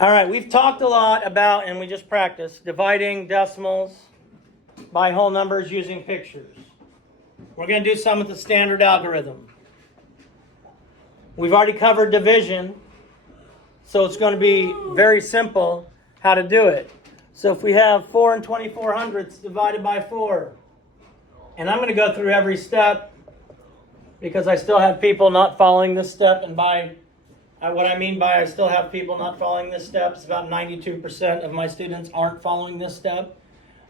All right, we've talked a lot about, and we just practiced, dividing decimals by whole numbers using pictures. We're going to do some with the standard algorithm. We've already covered division, so it's going to be very simple how to do it. So if we have 4 and 24 hundredths divided by 4, and I'm going to go through every step because I still have people not following this step, and by what I mean by I still have people not following this step, it's about 92% of my students aren't following this step.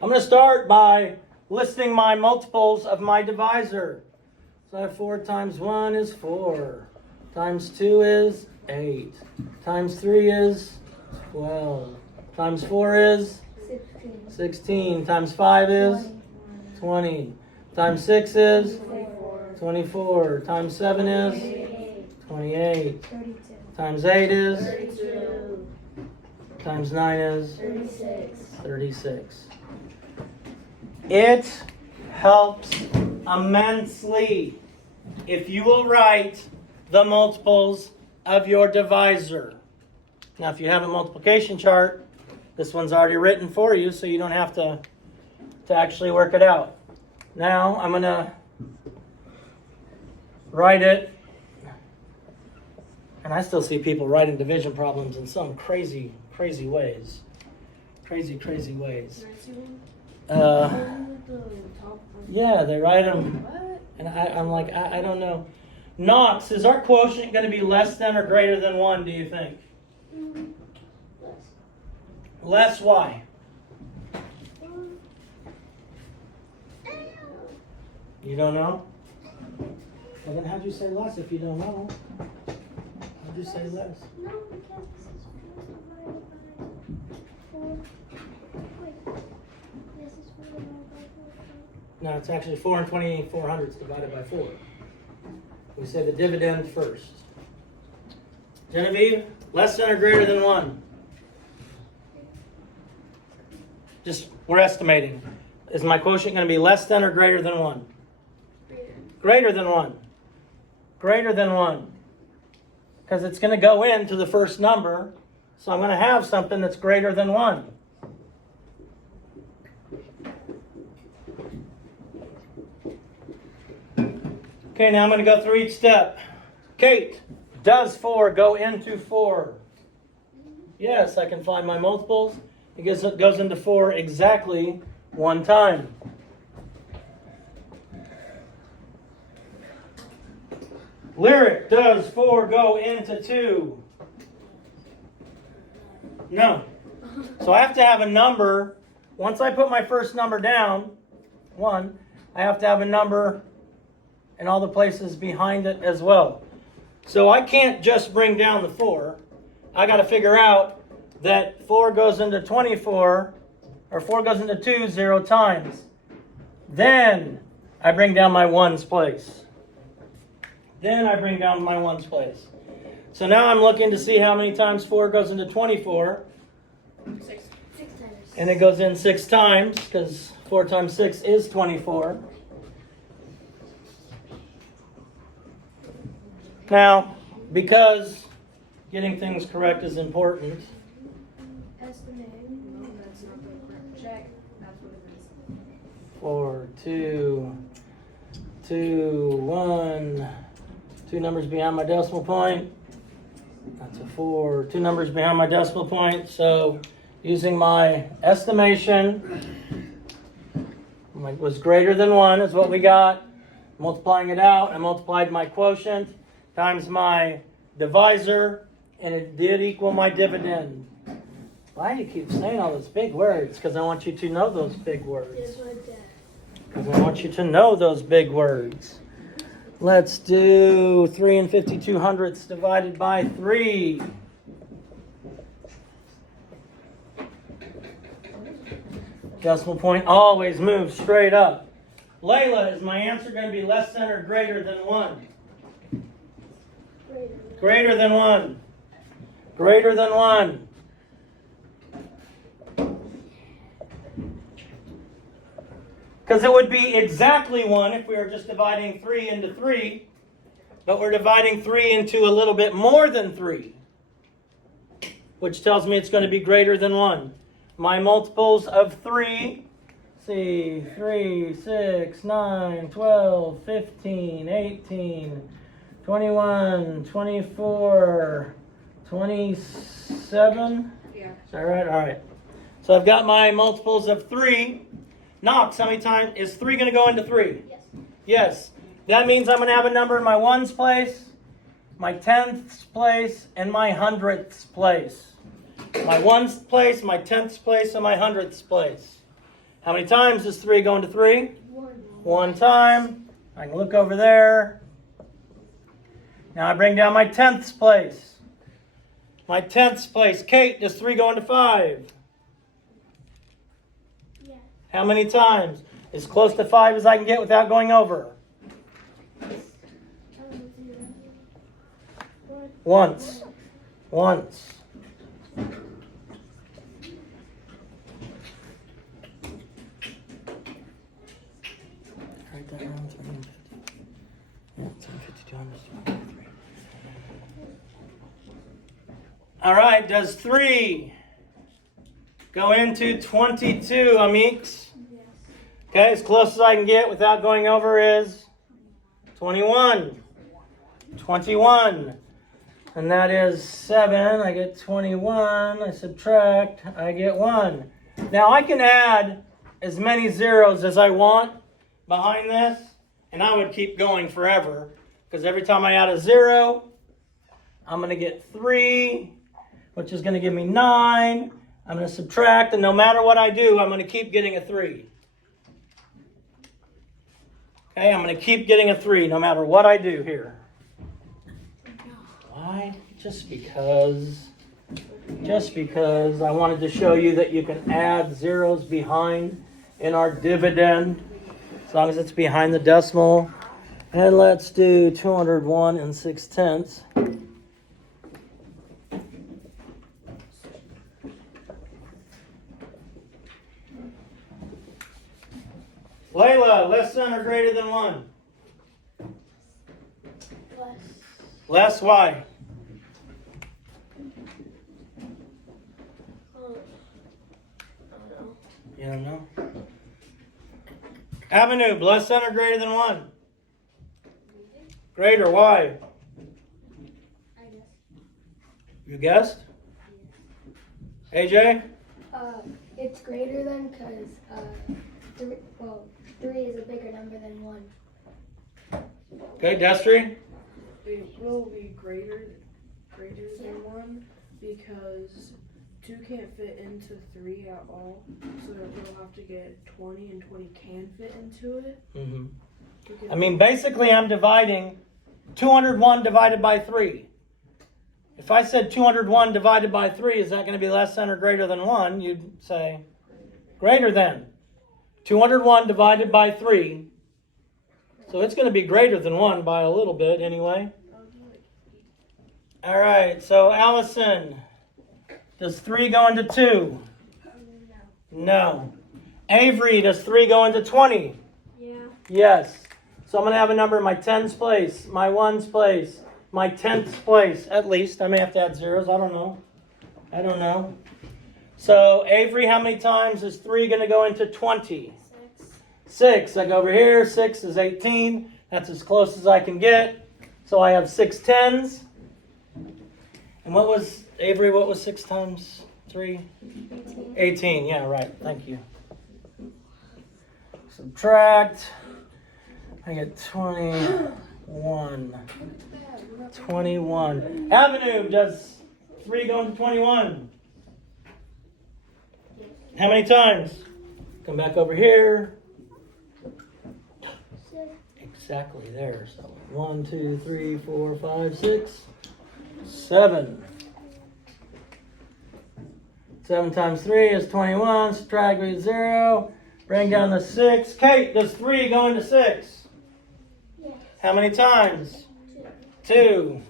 I'm going to start by listing my multiples of my divisor. So I have 4 times 1 is 4, times 2 is 8, times 3 is 12, times 4 is 16, times 5 is 20, times 6 is 24, times 7 is 28, times 8 is 32. Times 9 is 36. 36. It helps immensely if you will write the multiples of your divisor. Now, if you have a multiplication chart, this one's already written for you, so you don't have to actually work it out. Now, I'm going to write it. And I still see people writing division problems in some crazy ways. Crazy ways. Yeah, they write them. And I'm like, I don't know. Knox, is our quotient going to be less than or greater than 1, do you think? Less why? You don't know? Well, then how'd you say less if you don't know? How'd you say less? No, because this is 4 divided by 4. Wait, this is 4 divided by 4. No, it's actually 4 and 24 hundredths divided by 4. We say the dividend first. Genevieve, less than or greater than 1? Just, we're estimating. Is my quotient going to be less than or greater than 1? Greater than 1. Greater than 1. Because it's going to go into the first number, so I'm going to have something that's greater than 1. Okay, now I'm going to go through each step. Kate, does 4 go into 4? Yes, I can find my multiples. It goes into 4 exactly 1 time. Lyric, does 4 go into 2? No. So I have to have a number. Once I put my first number down, 1, I have to have a number in all the places behind it as well. So I can't just bring down the 4. I got to figure out that 4 goes into 24, or 4 goes into 2 0 times. Then I bring down my 1's place. Then I bring down my 1's place. So now I'm looking to see how many times 4 goes into 24. 6 times. And it goes in 6 times, because 4 times 6 is 24. Now, because getting things correct is important, Estimate. No, that's not the correct. Check. That's what it is. 4, 2, 1, 2 numbers behind my decimal point. That's a 4, 2 numbers behind my decimal point. So using my estimation, was greater than 1 is what we got. Multiplying it out, I multiplied my quotient times my divisor, and it did equal my dividend. Why do you keep saying all those big words? Because I want you to know those big words. Because I want you to know those big words. Let's do 3 and 52 hundredths divided by 3. Decimal point always moves straight up. Layla, is my answer going to be less than or greater than 1? Greater than 1. Greater than 1. Because it would be exactly 1 if we were just dividing 3 into 3. But we're dividing 3 into a little bit more than 3. which tells me it's going to be greater than 1. My multiples of 3, see, 3, 6, 9, 12, 15, 18, 21, 24, 27. Yeah. Is that right? All right. So I've got my multiples of 3. Knox, how many times? Is 3 going to go into 3? Yes. Yes. That means I'm going to have a number in my ones place, my tenths place, and my hundredths place. My ones place, my tenths place, and my hundredths place. How many times does 3 go into 3? 1. 1 time. I can look over there. Now I bring down my tenths place. My tenths place. Kate, does 3 go into 5? Yeah. How many times? As close to 5 as I can get without going over. Once. Once. Write that down. 750. Yeah, 750 times 23. All right, does 3 go into 22, amics? Yes. Okay, as close as I can get without going over is 21. 21. And that is 7. I get 21. I subtract. I get 1. Now I can add as many zeros as I want behind this, and I would keep going forever, because every time I add a 0, I'm going to get 3, which is going to give me 9. I'm going to subtract, and no matter what I do, I'm going to keep getting a 3. Okay, I'm going to keep getting a 3 no matter what I do here. Why? Just because I wanted to show you that you can add zeros behind in our dividend, as long as it's behind the decimal. And let's do 201 and 6/10. Layla, less than or greater than 1? Less. Less, why? I don't know. You don't know? Avenue, less than or greater than 1? Greater, why? I guess. You guessed? AJ? It's greater than because 3 is a bigger number than 1. Okay, Destry? It will be greater than 1 because 2 can't fit into 3 at all, so they'll have to get 20, and 20 can fit into it. Mm-hmm. Because I mean, basically, I'm dividing 201 divided by 3. If I said 201 divided by 3, is that going to be less than or greater than 1? You'd say greater than. 201 divided by 3. So it's going to be greater than 1 by a little bit anyway. All right, so Allison, does 3 go into 2? No. Avery, does 3 go into 20? Yeah. Yes. So I'm going to have a number in my tens place, my ones place, my tenths place, at least. I may have to add zeros. I don't know. So Avery, how many times is 3 going to go into 20? 6. I go over here. 6 is 18. That's as close as I can get. So I have 6 tens. And what was 6 times 3? 18. 18. Yeah, right. Thank you. Subtract. I get 21. 21. Avenue, does 3 go into 21? How many times? Come back over here. Exactly there. So 1, 2, 3, 4, 5, 6, 7. 7 times 3 is 21. Subtract with 0. Bring down the 6. Kate, does 3 go into 6? Yes. How many times? 2.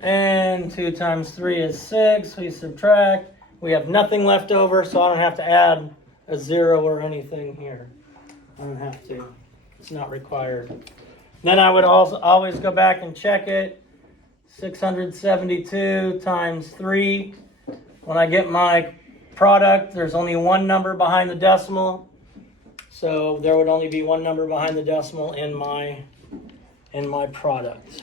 And 2 times 3 is 6. We subtract. We have nothing left over, so I don't have to add a 0 or anything here. I don't have to. It's not required. Then I would also always go back and check it. 672 times 3 When I get my product, there's only one number behind the decimal. So there would only be one number behind the decimal in my product.